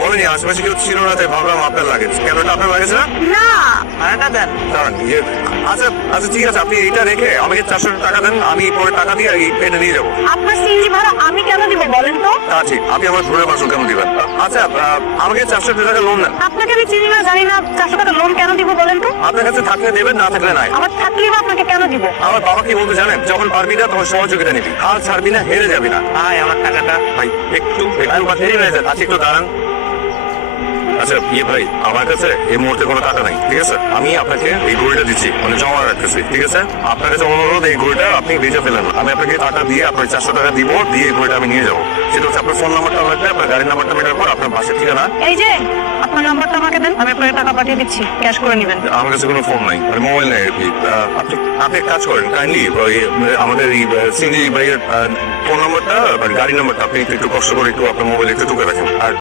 বলেনি আশেপাশে কেউ ছিল না, তাই ভাবলাম আপনার লাগেজ। কেন এটা আপনার লাগেজ না? না, ভাড়াটা দেন। আচ্ছা আচ্ছা ঠিক আছে, আপনি এটা রেখে আমাকে 400 টাকা দেন, আমি পরে টাকা দিয়ে এই পেনে নিয়ে যাবো। আপনার সিএনজি ভাড়া আমি কেন দিব বলেন তো? ঠিক, আপনি আমার ধরে বাসন কেন দিবেন? আচ্ছা আমাকে 400 টাকা লোন দেন। আপনাকে আমি চিনি না, জানি না, 400 টাকা লোন কেন দিব বলেন তো? আপনার কাছে থাকলে দেবেন, না থাকলে নাই। আমার থাকলেও আপনাকে কেন দিব? আমার বাবা কি বলতে জানেন, যখন পারবি না তখন সহযোগিতা নিবি, আর ছাড়বি না, হেরে যাবি না। ভাই আমার টাকাটা ভাই একটু দেরি হয়ে যায়। আচ্ছা একটু দাঁড়ান। আচ্ছা ভাই, আমার কাছে এই মুহূর্তে কোনো টাকা নাই, ঠিক আছে? আমি আপনাকে এই ঘড়িটা দিচ্ছি, মানে জমা রাখতেছি, ঠিক আছে? আপনার কাছে অনুরোধ, এই ঘড়িটা আপনি বেঁচে ফেলেন। আমি আপনাকে টাকা দিয়ে আপনার 400 টাকা দিব, দিয়ে এই ঘড়িটা আমি নিয়ে যাবো। সেটা হচ্ছে আপনার ফোন নাম্বারটা লাগবে, আপনার গাড়ির নাম্বারটা মেটার পর আপনার বাসার ঠিকানা। এই যে আপনার নাম্বারটা আমাকে দেন, আমি আপনাকে টাকা পাঠিয়ে দিচ্ছি, ক্যাশ করে নেবেন। আমার কাছে কোনো ফোন নাই, মানে মোবাইল নাই আর কি। আপনি এক কাজ করেন, কাইন্ডলি আমাদের এই সিন্ধি ভাইয়ের ফোন নাম্বারটা, গাড়ির নাম্বারটা আপনি একটু কষ্ট করে একটু আপনার মোবাইলে একটু ঢুকে রাখেন। আর